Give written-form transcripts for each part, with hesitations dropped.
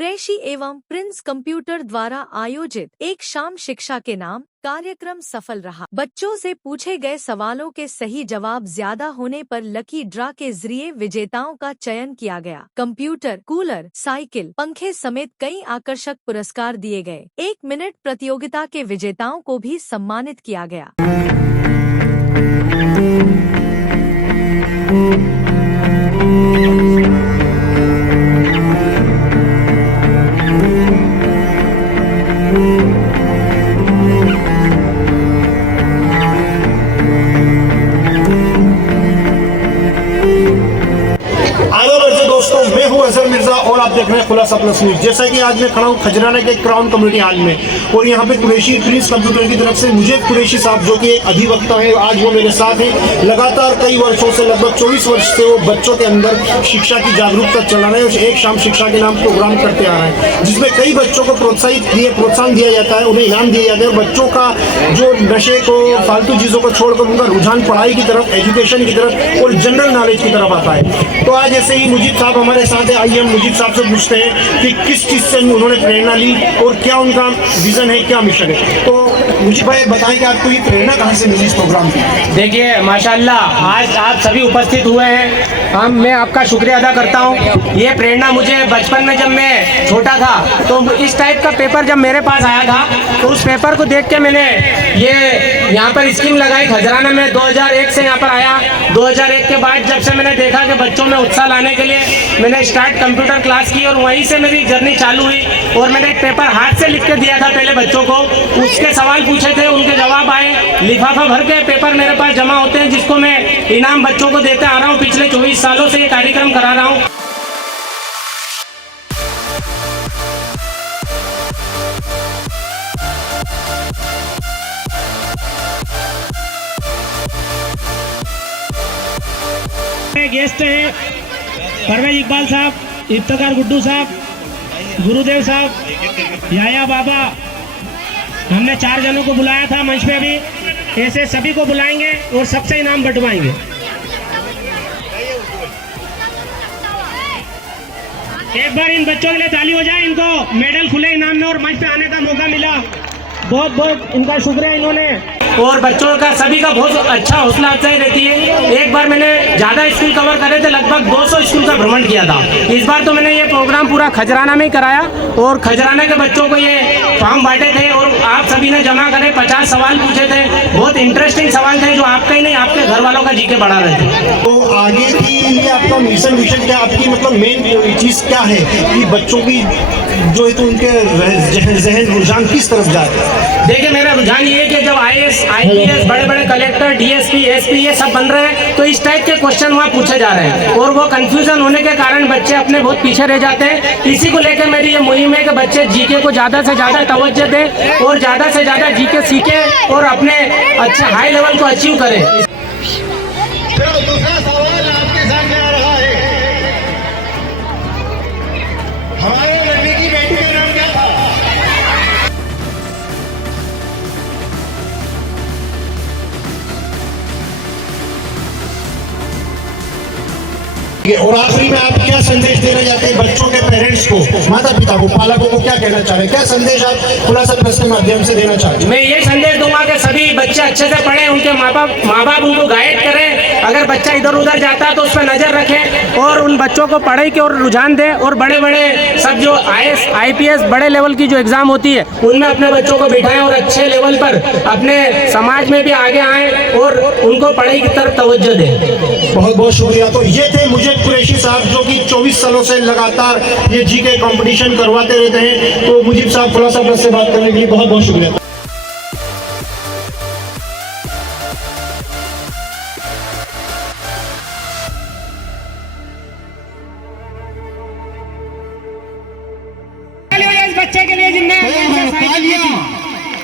कुरैशी एवं Prince computer द्वारा आयोजित एक शाम शिक्षा के नाम कार्यक्रम सफल रहा। बच्चों से पूछे गए सवालों के सही जवाब ज्यादा होने पर लकी ड्रा के जरिए विजेताओं का चयन किया गया। कंप्यूटर, कूलर, साइकिल, पंखे समेत कई आकर्षक पुरस्कार दिए गए। 1 मिनट प्रतियोगिता के विजेताओं को भी सम्मानित किया गया। दोस्तों, मैं हूं अजहर मिर्जा और आप देख रहे हैं खुलासा प्लस न्यूज। जैसा कि आज मैं खड़ा हूं खजराना के क्राउन कम्युनिटी हॉल में और यहां पे कुरैशी प्रिंस कंप्यूटर की तरफ से मुझे कुरैशी साहब जो कि अधिवक्ता है, आज वो मेरे साथ हैं। लगातार कई वर्षों से, लगभग 24 वर्ष से वो बच्चों के अंदर शिक्षा की जागरूकता चला रहे हैं। एक शाम शिक्षा के नाम प्रोग्राम करते आ रहे हैं, जिसमें कई बच्चों को प्रोत्साहन दिया जाता है, उन्हें इनाम दिया जाता है। बच्चों का जो नशे को, फालतू चीज़ों को छोड़कर उनका रुझान पढ़ाई की तरफ, एजुकेशन की तरफ और जनरल नॉलेज की तरफ आता है। तो आज ऐसे ही मुजीब साहब हमारे साथ है। आइए हम मुजीब साहब से पूछते हैं कि किस चीज़ से उन्होंने प्रेरणा ली और क्या उनका विजन है, क्या मिशन है। तो मुजीब भाई बताएं कि आपको ये प्रेरणा कहाँ से मिली इस प्रोग्राम की। देखिए माशाल्लाह, आज आप सभी उपस्थित हुए हैं, मैं आपका शुक्रिया अदा करता हूँ। ये प्रेरणा मुझे बचपन में, जब मैं छोटा था तो इस टाइप का पेपर जब मेरे पास आया था तो उस पेपर को देख के मैंने ये यहाँ पर स्कीम लगाई खजराना में। 2001 से यहाँ पर आया। 2001 के बाद जब से मैंने देखा कि बच्चों में उत्साह लाने के लिए मैंने स्टार्ट कंप्यूटर क्लास की और वहीं से मेरी जर्नी चालू हुई। और मैंने एक पेपर हाथ से लिख के दिया था पहले बच्चों को, उसके सवाल पूछे थे, उनके जवाब आए। लिफाफा भर के पेपर मेरे पास जमा होते हैं, जिसको मैं इनाम बच्चों को देते आ रहा हूँ। पिछले 24 सालों से ये कार्यक्रम करा रहा हूँ। गेस्ट हैं परवेज इकबाल साहब, इफ्तिकार गुड्डू साहब, गुरुदेव साहब, याया बाबा। हमने 4 जनों को बुलाया था मंच पे, अभी ऐसे सभी को बुलाएंगे और सबसे इनाम बंटवाएंगे। एक बार इन बच्चों के लिए ताली हो जाए, इनको मेडल खुले इनाम में और मंच पे आने का मौका मिला। बहुत बहुत इनका शुक्रिया इन्होंने। और बच्चों का सभी का बहुत अच्छा हौसला अफजाई रहती है। एक बार मैंने ज़्यादा स्कूल कवर करे थे, लगभग 200 स्कूल का भ्रमण किया था। इस बार तो मैंने ये प्रोग्राम पूरा खजराना में ही कराया और खजराना के बच्चों को ये फॉर्म बांटे थे और आप सभी ने जमा करे। 50 सवाल पूछे थे, बहुत इंटरेस्टिंग सवाल थे जो आपका ही नहीं, आपके घर वालों का जीके बढ़ा रहे थे। तो आगे की लिए आपका मिशन विजन क्या, आपकी मतलब मेन चीज़ क्या है कि बच्चों की जो है तो उनके जहन रुझान किस तरफ जाए। देखिए मेरा रुझान ये है कि जब IAS, IPS, बड़े बड़े कलेक्टर, DSP, SP ये सब बन रहे हैं तो इस टाइप के क्वेश्चन वहाँ पूछे जा रहे हैं और वो कंफ्यूजन होने के कारण बच्चे अपने बहुत पीछे रह जाते हैं। इसी को लेकर मेरी ये मुहिम है कि बच्चे जीके को ज़्यादा से ज़्यादा तवज्जो दें और ज़्यादा से ज़्यादा जीके सीखें और अपने अच्छे हाई लेवल को अचीव करें। दूसरा सवाल आपके सामने आ रहा है, हमारे लड़की की बेटी का नाम क्या था? और आखिरी में आप क्या संदेश देना चाहते हैं बच्चों के पेरेंट्स को, माता पिता को, पालकों को क्या कहना चाह रहे हैं? क्या संदेश आप खुलासा प्लस के माध्यम से देना चाहते हैं? मैं ये संदेश दूंगा कि सभी बच्चे अच्छे से पढ़ें, उनके माँ बाप उनको गाइड करें। अगर बच्चा इधर उधर जाता है तो उस पर नजर रखें और उन बच्चों को पढ़ाई की ओर रुझान दें और बड़े बड़े सब जो IAS, IPS बड़े लेवल की जो एग्जाम होती है उनमें अपने बच्चों को बिठाएं और अच्छे लेवल पर अपने समाज में भी आगे आएं और उनको पढ़ाई की तरफ तवज्जो दें। बहुत बहुत शुक्रिया। तो ये थे मुझे कुरैशी साहब जो कि 24 सालों से लगातार ये जीके कंपटीशन करवाते रहते हैं। तो मुजीब साहब खुलासा प्लस से बात करने के लिए बहुत बहुत शुक्रिया। बच्चे के लिए जिनने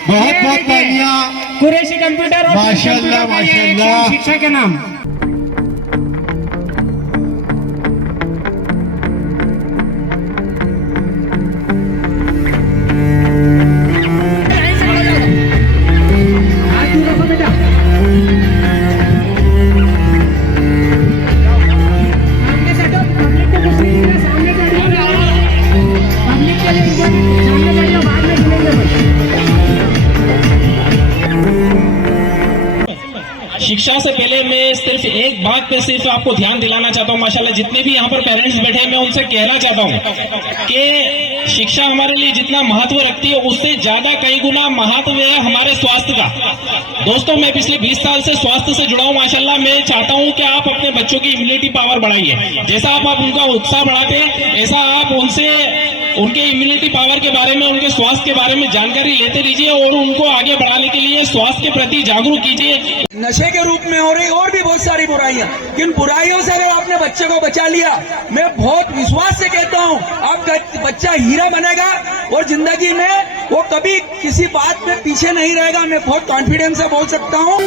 बहुत बहुत तालियां कुरैशी कंप्यूटर और माशाल्लाह माशाल्लाह शिक्षा के नाम। सामने बात पे सिर्फ आपको ध्यान दिलाना चाहता हूँ, माशाल्लाह जितने भी यहाँ पर पेरेंट्स बैठे हैं मैं उनसे कहना चाहता हूँ कि शिक्षा हमारे लिए जितना महत्व रखती है उससे ज्यादा कई गुना महत्व है हमारे स्वास्थ्य का। दोस्तों मैं पिछले 20 साल से स्वास्थ्य से जुड़ा हूँ माशाल्लाह। मैं चाहता हूँ कि आप अपने बच्चों की इम्यूनिटी पावर बढ़ाइए। जैसा आप उनका उत्साह बढ़ाते हैं ऐसा आप उनसे उनके इम्यूनिटी पावर के बारे में, उनके स्वास्थ्य के बारे में जानकारी लेते रहिए और उनको आगे बढ़ाने के लिए स्वास्थ्य के प्रति जागरूक कीजिए। नशे के रूप में हो रही और भी बहुत सारी बुराइयां, किन बुराइयों से अगर आपने बच्चे को बचा लिया, मैं बहुत विश्वास से कहता हूं आपका बच्चा हीरा बनेगा और जिंदगी में वो कभी किसी बात में पीछे नहीं रहेगा। मैं बहुत कॉन्फिडेंस से बोल सकता हूं।